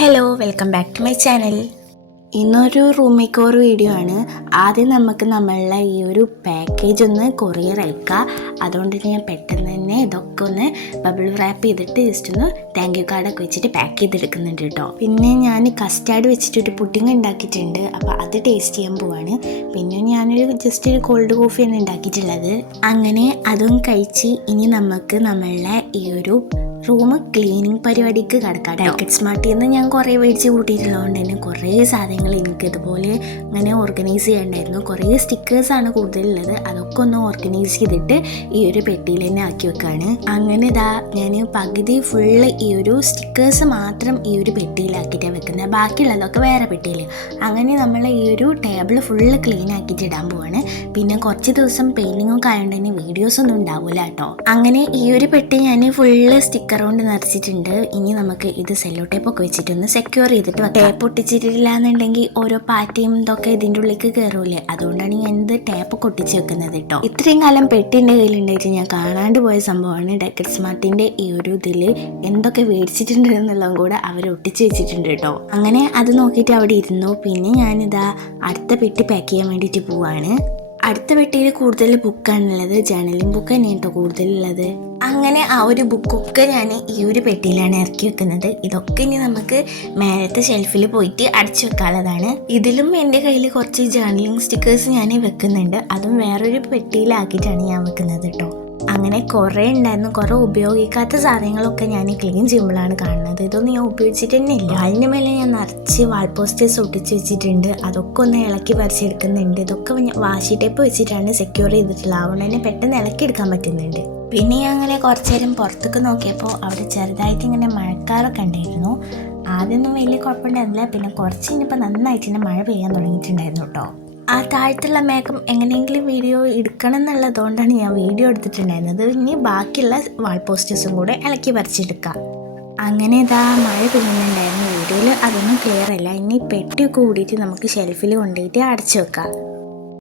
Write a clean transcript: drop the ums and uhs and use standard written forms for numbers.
Hello, welcome back to my channel. ഇന്നൊരു room makeover video ആണ്. ആദ്യം നമുക്ക് നമ്മളുടെ ഈ ഒരു പാക്കേജ് ഒന്ന് കൊറിയർ അയക്കുക. അതുകൊണ്ട് ഞാൻ പെട്ടെന്ന് തന്നെ ഇതൊക്കെ ഒന്ന് ബബിൾ റാപ്പ് ചെയ്തിട്ട് ജസ്റ്റ് ഒന്ന് താങ്ക് യു കാർഡൊക്കെ വെച്ചിട്ട് പാക്ക് ചെയ്തെടുക്കുന്നുണ്ട് കേട്ടോ. പിന്നെ ഞാൻ കസ്റ്റാർഡ് വെച്ചിട്ടൊരു പുഡിങ് ഉണ്ടാക്കിയിട്ടുണ്ട്. അപ്പോൾ അത് ടേസ്റ്റ് ചെയ്യാൻ പോവാണ്. പിന്നെ ഞാനൊരു ജസ്റ്റ് ഒരു കോൾഡ് കോഫിയാണ് ഉണ്ടാക്കിയിട്ടുള്ളത്. അങ്ങനെ അതും കഴിച്ച് ഇനി നമുക്ക് നമ്മളുടെ ഈ ഒരു റൂം ക്ലീനിങ് പരിപാടിക്ക് കിടക്കാം. ഡാക്കറ്റ് സ്മാർട്ടിൽ നിന്ന് ഞാൻ കുറേ മേടിച്ച് കൂട്ടിയിട്ടുള്ളതുകൊണ്ട് തന്നെ കുറേ സാധനങ്ങൾ എനിക്ക് ഇതുപോലെ ഇങ്ങനെ ഓർഗനൈസ് ചെയ്യേണ്ടായിരുന്നു. കുറേ സ്റ്റിക്കേഴ്സാണ് കൂടുതലുള്ളത്. അതൊക്കെ ഒന്ന് ഓർഗനൈസ് ചെയ്തിട്ട് ഈ ഒരു പെട്ടിയിൽ തന്നെ ആക്കി വെക്കുകയാണ്. അങ്ങനെ ഇതാ ഞാൻ പകുതി ഫുള്ള് ഈ ഒരു സ്റ്റിക്കേഴ്സ് മാത്രം ഈ ഒരു പെട്ടിയിലാക്കിയിട്ടാണ് വെക്കുന്നത്. ബാക്കിയുള്ളതൊക്കെ വേറെ പെട്ടിയിൽ. അങ്ങനെ നമ്മൾ ഈ ഒരു ടേബിൾ ഫുള്ള് ക്ലീൻ ആക്കിയിട്ട് ഇടാൻ പോവാണ്. പിന്നെ കുറച്ച് ദിവസം പെയിൻറ്റിങ്ങൊക്കെ ആയതുകൊണ്ട് തന്നെ വീഡിയോസ് ഒന്നും ഉണ്ടാവില്ല കേട്ടോ. അങ്ങനെ ഈ ഒരു പെട്ടി ഞാൻ ഫുള്ള് സ്റ്റിക്കർ കൊണ്ട് നിറച്ചിട്ടുണ്ട്. ഇനി നമുക്ക് ഇത് സെല്ലോ ടേപ്പൊക്കെ വെച്ചിട്ടൊന്ന് സെക്യൂർ ചെയ്തിട്ട് ടേപ്പ് ഒട്ടിച്ചിട്ടില്ല എന്നുണ്ടെങ്കിൽ ഓരോ പാറ്റയും ഇതൊക്കെ ഇതിൻ്റെ ഉള്ളിലേക്ക് കയറൂലേ. അതുകൊണ്ടാണ് ഞാൻ ഇത് ടേപ്പൊക്കെ ഒട്ടിച്ച് വെക്കുന്നത് കേട്ടോ. ഇത്രയും കാലം പെട്ടിൻ്റെ കയ്യിലുണ്ടായിട്ട് ഞാൻ കാണാണ്ട് പോയ സംഭവമാണ്. ഡാക്കറ്റ് സ്മാർട്ടിൻ്റെ ഈ ഒരു ഇതിൽ എന്തൊക്കെ മേടിച്ചിട്ടുണ്ട് എന്നുള്ളതും കൂടെ അവർ ഒട്ടിച്ച് വെച്ചിട്ടുണ്ട് കേട്ടോ. അങ്ങനെ അത് നോക്കിയിട്ട് അവിടെ ഇരുന്നു. പിന്നെ ഞാനിതാ അടുത്ത പെട്ടി പാക്ക് ചെയ്യാൻ വേണ്ടിയിട്ട് പോവാണ്. അടുത്ത പെട്ടിയിൽ കൂടുതൽ ബുക്കാണുള്ളത്. ജേർണലിംഗ് ബുക്ക് തന്നെയാണ് കേട്ടോ കൂടുതലുള്ളത്. അങ്ങനെ ആ ഒരു ബുക്കൊക്കെ ഞാൻ ഈ ഒരു പെട്ടിയിലാണ് ഇറക്കി വെക്കുന്നത്. ഇതൊക്കെ ഇനി നമുക്ക് മേലത്തെ ഷെൽഫിൽ പോയിട്ട് അടച്ചു വെക്കാനുള്ളതാണ്. ഇതിലും എൻ്റെ കയ്യിൽ കുറച്ച് ജേർണലിംഗ് സ്റ്റിക്കേഴ്സ് ഞാൻ വെക്കുന്നുണ്ട്. അതും വേറൊരു പെട്ടിയിലാക്കിയിട്ടാണ് ഞാൻ വെക്കുന്നത് കേട്ടോ. അങ്ങനെ കുറേ ഉണ്ടായിരുന്നു. കുറേ ഉപയോഗിക്കാത്ത സാധനങ്ങളൊക്കെ ഞാൻ ക്ലീൻ ചെയ്യുമ്പോഴാണ് കാണുന്നത്. ഇതൊന്നും ഞാൻ ഉപയോഗിച്ചിട്ട് തന്നെ ഇല്ല. അതിന് മേലെ ഞാൻ നിറച്ച് വാൾ പോസ്റ്റേഴ്സ് ഒട്ടിച്ച് വെച്ചിട്ടുണ്ട്. അതൊക്കെ ഒന്ന് ഇളക്കി പറിച്ചെടുക്കുന്നുണ്ട്. ഇതൊക്കെ വാഷി ടേപ്പ് വെച്ചിട്ടാണ് സെക്യൂർ ചെയ്തിട്ടുള്ളത്. അതുകൊണ്ട് തന്നെ പെട്ടെന്ന് ഇളക്കി എടുക്കാൻ പറ്റുന്നുണ്ട്. പിന്നെ ഞാൻ അങ്ങനെ കുറച്ച് നേരം പുറത്തേക്ക് നോക്കിയപ്പോൾ അവിടെ ചെറുതായിട്ട് ഇങ്ങനെ മഴക്കാറൊക്കെ ഉണ്ടായിരുന്നു. ആദ്യമൊന്നും വലിയ കുഴപ്പമുണ്ടായിരുന്നില്ല. പിന്നെ കുറച്ച് കഴിഞ്ഞപ്പോൾ നന്നായിട്ട് തന്നെ മഴ പെയ്യാൻ തുടങ്ങിയിട്ടുണ്ടായിരുന്നു കേട്ടോ. ആ താഴത്തുള്ള മേഘം എങ്ങനെയെങ്കിലും വീഡിയോ എടുക്കണം എന്നുള്ളതുകൊണ്ടാണ് ഞാൻ വീഡിയോ എടുത്തിട്ടുണ്ടായിരുന്നത്. ഇനി ബാക്കിയുള്ള വാൾ പോസ്റ്റേഴ്സും കൂടെ ഇളക്കി പറിച്ചെടുക്കാം. അങ്ങനെ ഇതാ മഴ പെയ്യുന്നുണ്ടായിരുന്നു. വീഡിയോയിൽ അതൊന്നും ക്ലിയർ അല്ല. ഇനി പെട്ടിയൊക്കെ കൂടിയിട്ട് നമുക്ക് ഷെൽഫിൽ കൊണ്ടുപോയിട്ട് അടച്ചു വെക്കാം.